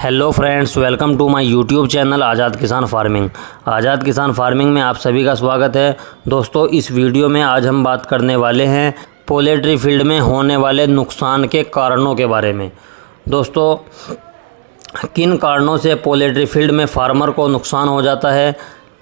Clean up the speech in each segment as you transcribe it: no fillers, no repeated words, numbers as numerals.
Hello friends, welcome to my YouTube channel Azad Kisan farming. Azad Kisan farming में आप सभी का स्वागत है। दोस्तों, इस वीडियो में आज हम बात करने वाले हैं पोल्ट्री फील्ड में होने वाले नुकसान के कारणों के बारे में। दोस्तों, किन कारणों से पोल्ट्री फील्ड में फार्मर को नुकसान हो जाता है,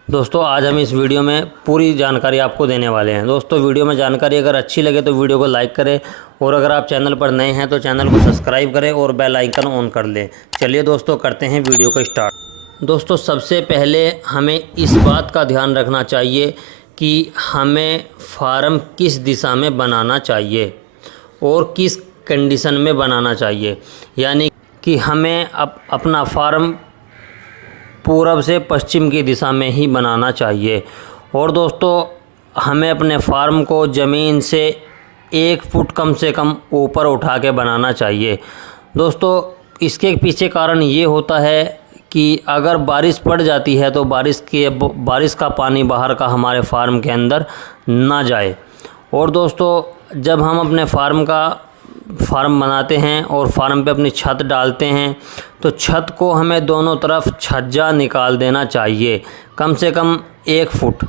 दोस्तों आज हम इस वीडियो में पूरी जानकारी आपको देने वाले हैं। दोस्तों, वीडियो में जानकारी अगर अच्छी लगे तो वीडियो को लाइक करें और अगर आप चैनल पर नए हैं तो चैनल को सब्सक्राइब करें और बेल आइकन ऑन कर लें। चलिए दोस्तों, करते हैं वीडियो को स्टार्ट। दोस्तों, सबसे पहले हमें इस बात का ध्यान रखना चाहिए कि हमें फार्म किस दिशा में बनाना चाहिए और किस कंडीशन में बनाना चाहिए। यानी कि हमें अपना फार्म पूरब से पश्चिम की दिशा में ही बनाना चाहिए। और दोस्तों, हमें अपने फार्म को ज़मीन से 1 फुट कम से कम ऊपर उठा के बनाना चाहिए। दोस्तों, इसके पीछे कारण ये होता है कि अगर बारिश पड़ जाती है तो बारिश का पानी बाहर का हमारे फार्म के अंदर ना जाए। और दोस्तों, जब हम अपने फार्म बनाते हैं और फार्म पे अपनी छत डालते हैं तो छत को हमें दोनों तरफ छज्जा निकाल देना चाहिए, कम से कम 1 फुट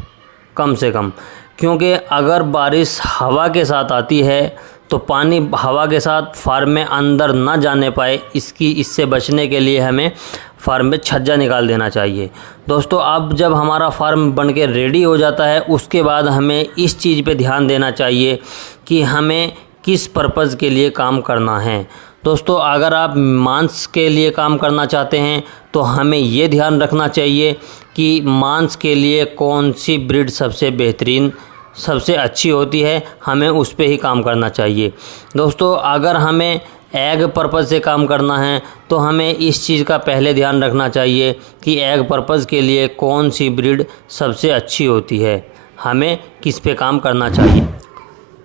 कम से कम। क्योंकि अगर बारिश हवा के साथ आती है तो पानी हवा के साथ फार्म में अंदर ना जाने पाए, इससे बचने के लिए हमें फार्म में छज्जा निकाल देना चाहिए। दोस्तों, अब जब हमारा फार्म बन के रेडी हो जाता है उसके बाद हमें इस चीज़ पे ध्यान देना चाहिए कि हमें किस पर्पज़ के लिए काम करना है। दोस्तों, अगर आप मांस के लिए काम करना चाहते हैं तो हमें ये ध्यान रखना चाहिए कि मांस के लिए कौन सी ब्रीड सबसे बेहतरीन सबसे अच्छी होती है, हमें उस पे ही काम करना चाहिए। दोस्तों, अगर हमें एग पर्पज़ से काम करना है तो हमें इस चीज़ का पहले ध्यान रखना चाहिए कि एग पर्पज़ के लिए कौन सी ब्रीड सबसे अच्छी होती है, हमें किस पे काम करना चाहिए।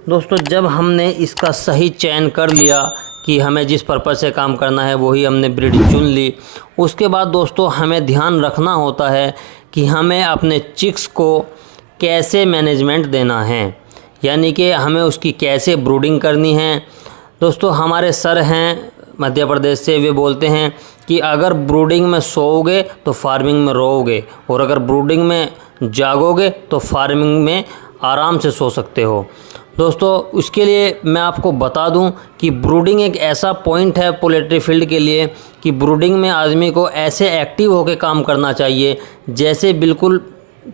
दोस्तों, जब हमने इसका सही चयन कर लिया कि हमें जिस पर्पज़ से काम करना है वही हमने ब्रीड चुन ली, उसके बाद दोस्तों हमें ध्यान रखना होता है कि हमें अपने चिक्स को कैसे मैनेजमेंट देना है, यानी कि हमें उसकी कैसे ब्रूडिंग करनी है। दोस्तों, हमारे सर हैं मध्य प्रदेश से, वे बोलते हैं कि अगर ब्रूडिंग में सोओगे तो फार्मिंग में रोओगे और अगर ब्रूडिंग में जागोगे तो फार्मिंग में आराम से सो सकते हो। दोस्तों, उसके लिए मैं आपको बता दूं कि ब्रूडिंग एक ऐसा पॉइंट है पोल्ट्री फील्ड के लिए कि ब्रूडिंग में आदमी को ऐसे एक्टिव होकर काम करना चाहिए जैसे बिल्कुल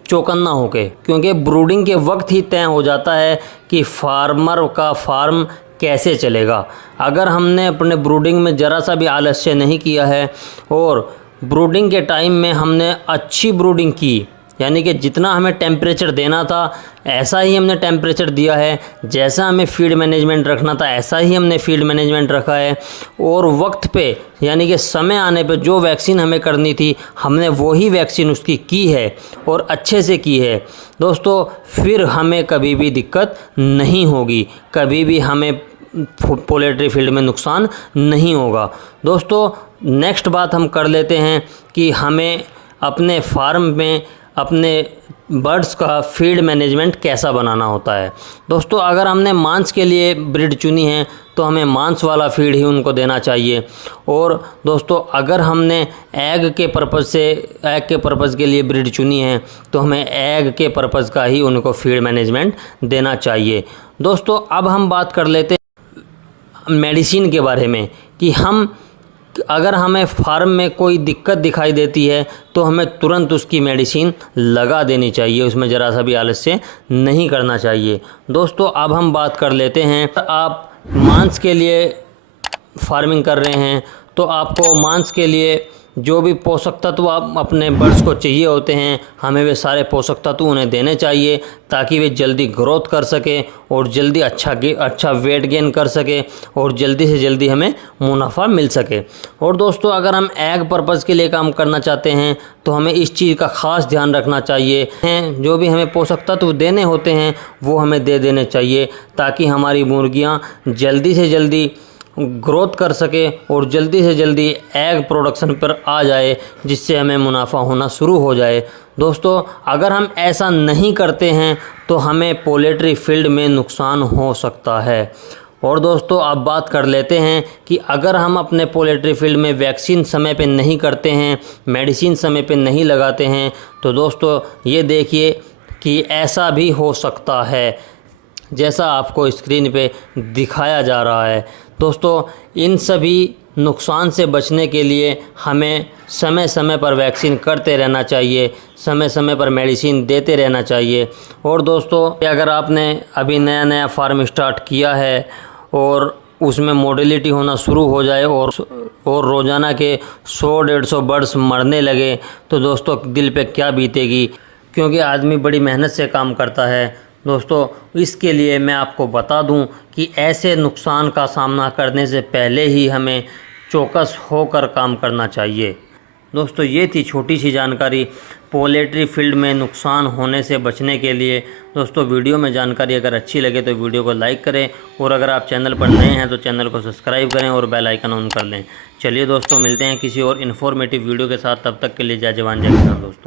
चौकन्ना होके, क्योंकि ब्रूडिंग के वक्त ही तय हो जाता है कि फार्मर का फार्म कैसे चलेगा। अगर हमने अपने ब्रूडिंग में ज़रा सा भी आलस्य नहीं किया है और ब्रूडिंग के टाइम में हमने अच्छी ब्रूडिंग की, यानी कि जितना हमें टेम्परेचर देना था ऐसा ही हमने टेम्परेचर दिया है, जैसा हमें फीड मैनेजमेंट रखना था ऐसा ही हमने फीड मैनेजमेंट रखा है, और वक्त पे यानी कि समय आने पे जो वैक्सीन हमें करनी थी हमने वही वैक्सीन उसकी की है और अच्छे से की है। दोस्तों, फिर हमें कभी भी दिक्कत नहीं होगी, कभी भी हमें पोल्ट्री फील्ड में नुकसान नहीं होगा। दोस्तों, नेक्स्ट बात हम कर लेते हैं कि हमें अपने फार्म में अपने बर्ड्स का फीड मैनेजमेंट कैसा बनाना होता है। दोस्तों, अगर हमने मांस के लिए ब्रीड चुनी है तो हमें मांस वाला फीड ही उनको देना चाहिए। और दोस्तों, अगर हमने एग के पर्पज़ के लिए ब्रीड चुनी है तो हमें एग के पर्पज़ का ही उनको फीड मैनेजमेंट देना चाहिए। दोस्तों, अब हम बात कर लेते हैं मेडिसिन के बारे में कि अगर हमें फार्म में कोई दिक्कत दिखाई देती है तो हमें तुरंत उसकी मेडिसिन लगा देनी चाहिए, उसमें ज़रा सा भी आलस्य नहीं करना चाहिए। दोस्तों, अब हम बात कर लेते हैं, आप मांस के लिए फार्मिंग कर रहे हैं तो आपको मांस के लिए जो भी पोषक तत्व आप अपने बर्ड्स को चाहिए होते हैं, हमें वे सारे पोषक तत्व उन्हें देने चाहिए ताकि वे जल्दी ग्रोथ कर सके और जल्दी अच्छा वेट गेन कर सके और जल्दी से जल्दी हमें मुनाफा मिल सके। और दोस्तों, अगर हम एग पर्पज़ के लिए काम करना चाहते हैं तो हमें इस चीज़ का ख़ास ध्यान रखना चाहिए, जो भी हमें पोषक तत्व देने होते हैं वो हमें दे देने चाहिए ताकि हमारी मुर्गियाँ जल्दी से जल्दी ग्रोथ कर सके और जल्दी से जल्दी एग प्रोडक्शन पर आ जाए, जिससे हमें मुनाफा होना शुरू हो जाए। दोस्तों, अगर हम ऐसा नहीं करते हैं तो हमें पोल्ट्री फील्ड में नुकसान हो सकता है। और दोस्तों अब बात कर लेते हैं कि अगर हम अपने पोल्ट्री फील्ड में वैक्सीन समय पे नहीं करते हैं, मेडिसिन समय पे नहीं लगाते हैं, तो दोस्तों ये देखिए कि ऐसा भी हो सकता है जैसा आपको स्क्रीन पे दिखाया जा रहा है। दोस्तों इन सभी नुकसान से बचने के लिए हमें समय समय पर वैक्सीन करते रहना चाहिए, समय समय पर मेडिसिन देते रहना चाहिए। और दोस्तों अगर आपने अभी नया नया फार्म स्टार्ट किया है और उसमें मोर्टेलिटी होना शुरू हो जाए और रोज़ाना के 100-150 बर्ड्स मरने लगे, तो दोस्तों दिल पे क्या बीतेगी, क्योंकि आदमी बड़ी मेहनत से काम करता है। दोस्तों इसके लिए मैं आपको बता दूं कि ऐसे नुकसान का सामना करने से पहले ही हमें चौकस होकर काम करना चाहिए। दोस्तों ये थी छोटी सी जानकारी पोल्ट्री फील्ड में नुकसान होने से बचने के लिए। दोस्तों वीडियो में जानकारी अगर अच्छी लगे तो वीडियो को लाइक करें, और अगर आप चैनल पर नए हैं तो चैनल को सब्सक्राइब करें और बेल आइकन ऑन कर लें। चलिए दोस्तों मिलते हैं किसी और इन्फॉर्मेटिव वीडियो के साथ, तब तक के लिए जय जवान जय किसान दोस्तों।